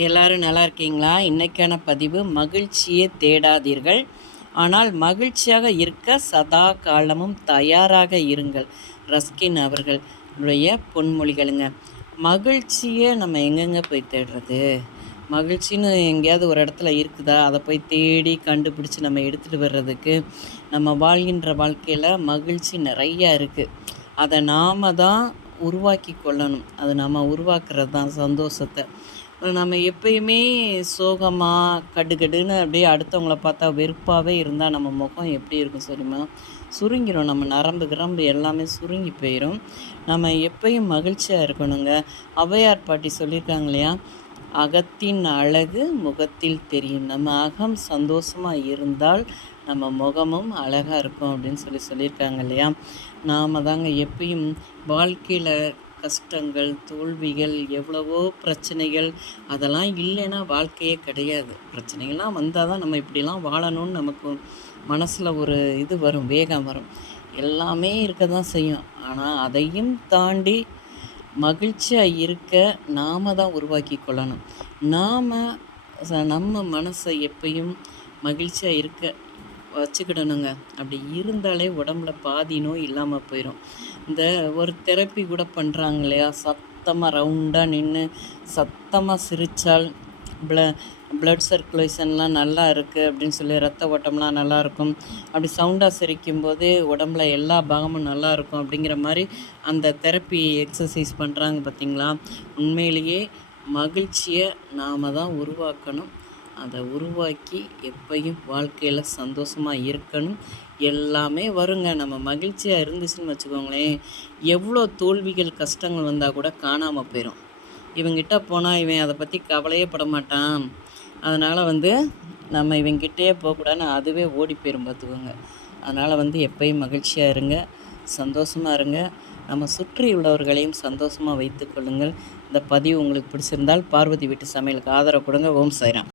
எல்லாரும் நல்லா இருக்கீங்களா? இன்றைக்கான பதிவு மகிழ்ச்சியே தேடாதீர்கள், ஆனால் மகிழ்ச்சியாக இருக்க சதா காலமும் தயாராக இருங்கள். ரஸ்கின் அவர்களுடைய பொன்மொழிகளுங்க. மகிழ்ச்சியை நம்ம எங்கெங்கே போய் தேடுறது? மகிழ்ச்சின்னு எங்கேயாவது ஒரு இடத்துல இருக்குதா? அதை போய் தேடி கண்டுபிடிச்சி நம்ம எடுத்துகிட்டு வர்றதுக்கு நம்ம வாழ்கின்ற வாழ்க்கையில் மகிழ்ச்சி நிறையா இருக்குது. அதை நாம் தான் உருவாக்கி கொள்ளணும். அது நம்ம உருவாக்குறது தான் சந்தோஷத்தை. நம்ம எப்பயுமே சோகமாக கடுகடுன்னு அப்படியே அடுத்தவங்கள பார்த்தா வெறுப்பாகவே இருந்தால் நம்ம முகம் எப்படி இருக்கும் சொல்லுமா? சுருங்கிடும். நம்ம நரம்பு கிரம்பு எல்லாமே சுருங்கி போயிடும். நம்ம எப்பயும் மகிழ்ச்சியாக இருக்கணுங்க. ஔவையார் பாட்டி சொல்லியிருக்காங்க இல்லையா, அகத்தின் அழகு முகத்தில் தெரியும். நம்ம அகம் சந்தோஷமாக இருந்தால் நம்ம முகமும் அழகாக இருக்கும் அப்படின்னு சொல்லியிருக்காங்க இல்லையா. நாம் தாங்க எப்பயும் வாழ்க்கையில் கஷ்டங்கள், தோல்விகள், எவ்வளவோ பிரச்சனைகள், அதெல்லாம் இல்லைன்னா வாழ்க்கையே கிடையாது. பிரச்சனைகள்லாம் வந்தால் தான் நம்ம இப்படிலாம் வாழணும்னு நமக்கு மனசில் ஒரு இது வரும், வேகம் வரும். எல்லாமே இருக்க தான் செய்யும். ஆனால் அதையும் தாண்டி மகிழ்ச்சியாக இருக்க நாம் தான் உருவாக்கி கொள்ளணும். நம்ம மனசை எப்பயும் மகிழ்ச்சியாக இருக்க வச்சுக்கிடணுங்க. அப்படி இருந்தாலே உடம்புல பாதி நோய் இல்லாமல் போயிடும். இந்த ஒரு தெரப்பி கூட பண்ணுறாங்க இல்லையா, சத்தமாக ரவுண்டாக நின்று சத்தமாக சிரித்தால் ப்ளட் சர்க்குலேஷன்லாம் நல்லா இருக்குது அப்படின்னு சொல்லி ரத்த ஓட்டம்லாம் நல்லாயிருக்கும். அப்படி சவுண்டாக சிரிக்கும்போது உடம்புல எல்லா பாகமும் நல்லாயிருக்கும் அப்படிங்கிற மாதிரி அந்த தெரப்பி எக்ஸசைஸ் பண்ணுறாங்க பார்த்திங்களா. உண்மையிலேயே மகிழ்ச்சியை நாம் தான் உருவாக்கணும். அதை உருவாக்கி எப்பயும் வாழ்க்கையில் சந்தோஷமாக இருக்கணும். எல்லாமே வருங்க. நம்ம மகிழ்ச்சியாக இருந்துச்சுன்னு வச்சுக்கோங்களேன், எவ்வளோ தோல்விகள் கஷ்டங்கள் வந்தால் கூட காணாமல் போயிடும். இவங்கிட்ட போனால் இவன் அதை பற்றி கவலையே பட மாட்டான், அதனால் நம்ம இவங்கிட்டே போகக்கூடாதுன்னு அதுவே ஓடி போயிடும் பார்த்துக்கோங்க. அதனால் எப்பயும் மகிழ்ச்சியாக இருங்க, சந்தோஷமாக இருங்க. நம்ம சுற்றி உள்ளவர்களையும் சந்தோஷமாக வைத்து கொள்ளுங்கள். இந்த பதிவு உங்களுக்கு பிடிச்சிருந்தால் பார்வதி வீட்டு சமையலுக்கு ஆதரவு கொடுங்க. ஓம் சாய்ராம்.